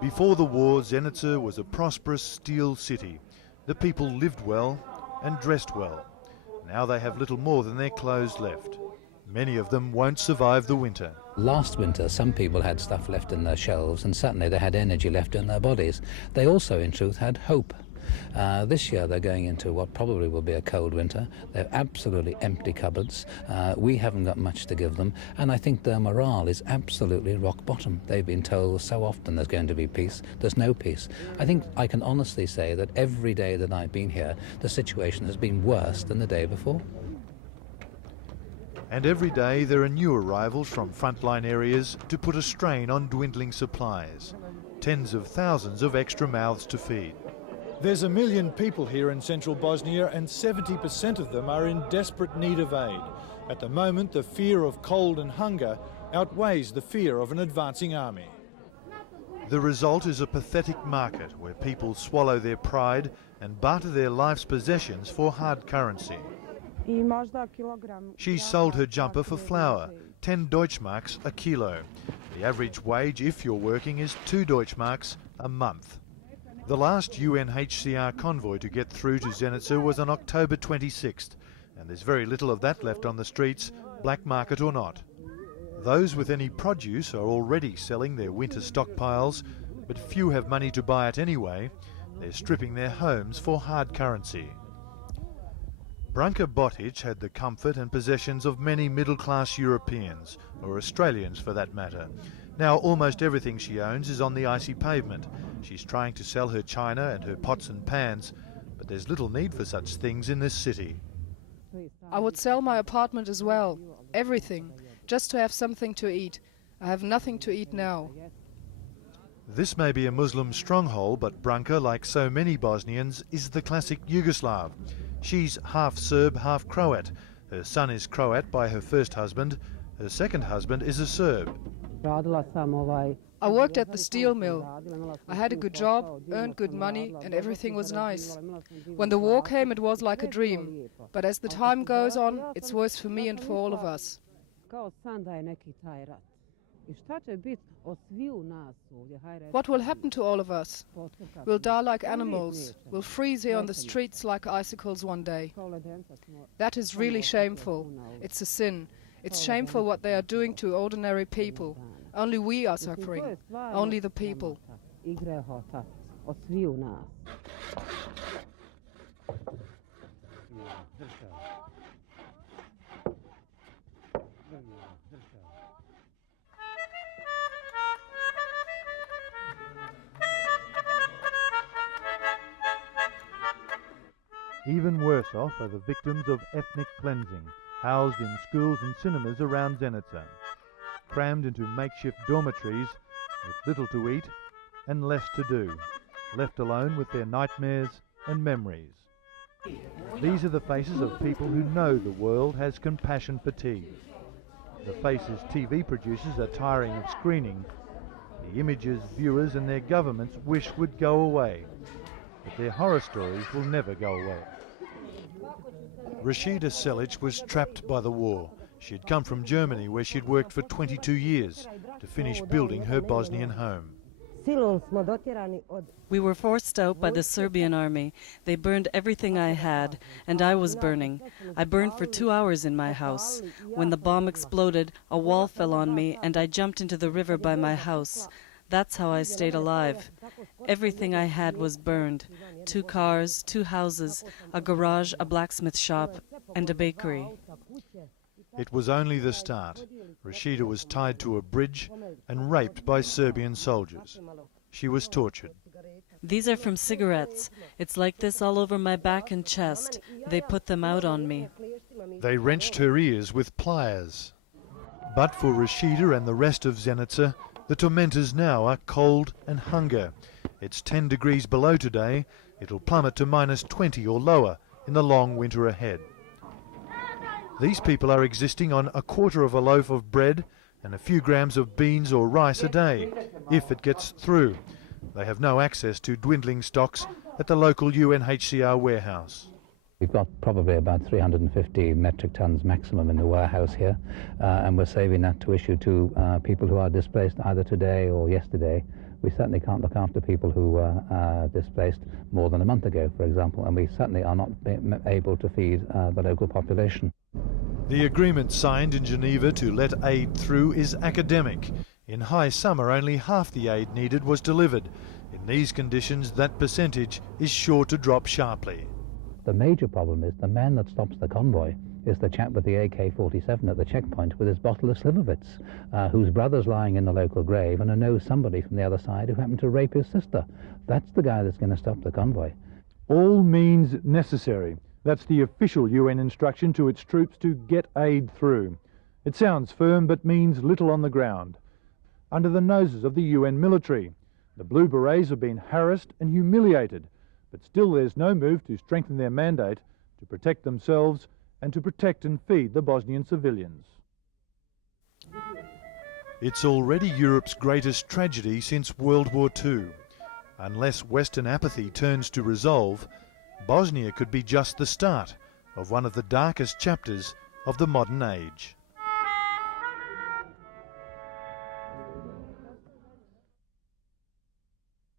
Before the war, Zenica was a prosperous steel city. The people lived well and dressed well. Now they have little more than their clothes left. Many of them won't survive the winter. Last winter, some people had stuff left in their shelves, and certainly they had energy left in their bodies. They also, in truth, had hope. This year they're going into what probably will be a cold winter. They're absolutely empty cupboards. We haven't got much to give them, and I think their morale is absolutely rock bottom. They've been told so often there's going to be peace. There's no peace. I think I can honestly say that every day that I've been here, the situation has been worse than the day before. And every day there are new arrivals from frontline areas to put a strain on dwindling supplies. Tens of thousands of extra mouths to feed. There's 1 million people here in central Bosnia, and 70% of them are in desperate need of aid. At the moment, the fear of cold and hunger outweighs the fear of an advancing army. The result is a pathetic market where people swallow their pride and barter their life's possessions for hard currency. She sold her jumper for flour, 10 Deutschmarks a kilo. The average wage, if you're working, is 2 Deutschmarks a month. The last UNHCR convoy to get through to Zenica was on October 26th, and there's very little of that left on the streets, black market or not. Those with any produce are already selling their winter stockpiles, but few have money to buy it anyway. They're stripping their homes for hard currency. Branka Botic had the comfort and possessions of many middle-class Europeans, or Australians for that matter. Now almost everything she owns is on the icy pavement. She's trying to sell her china and her pots and pans, but there's little need for such things in this city. I would sell my apartment as well, everything, just to have something to eat. I have nothing to eat now. This may be a Muslim stronghold, but Branka, like so many Bosnians, is the classic Yugoslav. She's half Serb, half Croat. Her son is Croat by her first husband. Her second husband is a Serb. I worked at the steel mill. I had a good job, earned good money, and everything was nice. When the war came, it was like a dream. But as the time goes on, it's worse for me and for all of us. What will happen to all of us? We'll die like animals. We'll freeze here on the streets like icicles one day. That is really shameful. It's a sin. It's shameful what they are doing to ordinary people. Only we are suffering. Only the people. Even worse off are the victims of ethnic cleansing, housed in schools and cinemas around Zenica, crammed into makeshift dormitories with little to eat and less to do, left alone with their nightmares and memories. These are the faces of people who know the world has compassion fatigue. The faces TV producers are tiring of screening, the images viewers and their governments wish would go away. But their horror stories will never go away. Rashida Selic was trapped by the war. She'd come from Germany, where she'd worked for 22 years to finish building her Bosnian home. We were forced out by the Serbian army. They burned everything I had, and I was burning. I burned for 2 hours in my house. When the bomb exploded, a wall fell on me, and I jumped into the river by my house. That's how I stayed alive. Everything I had was burned. 2 cars, 2 houses, a garage, a blacksmith shop, and a bakery. It was only the start. Rashida was tied to a bridge and raped by Serbian soldiers. She was tortured. These are from cigarettes. It's like this all over my back and chest. They put them out on me. They wrenched her ears with pliers. But for Rashida and the rest of Zenica, the tormentors now are cold and hunger. It's 10 degrees below today. It'll plummet to -20 or lower in the long winter ahead. These people are existing on a quarter of a loaf of bread and a few grams of beans or rice a day, if it gets through. They have no access to dwindling stocks at the local UNHCR warehouse. We've got probably about 350 metric tons maximum in the warehouse here, and we're saving that to issue to people who are displaced either today or yesterday. We certainly can't look after people who were displaced more than a month ago, for example, and we certainly are not able to feed the local population. The agreement signed in Geneva to let aid through is academic. In high summer, only half the aid needed was delivered. In these conditions, that percentage is sure to drop sharply. The major problem is the man that stops the convoy is the chap with the AK-47 at the checkpoint with his bottle of Slivovitz, whose brother's lying in the local grave and who knows somebody from the other side who happened to rape his sister. That's the guy that's going to stop the convoy. All means necessary. That's the official UN instruction to its troops to get aid through. It sounds firm but means little on the ground. Under the noses of the UN military, the Blue Berets have been harassed and humiliated, but still there's no move to strengthen their mandate to protect themselves and to protect and feed the Bosnian civilians. It's already Europe's greatest tragedy since World War II. Unless Western apathy turns to resolve, Bosnia could be just the start of one of the darkest chapters of the modern age.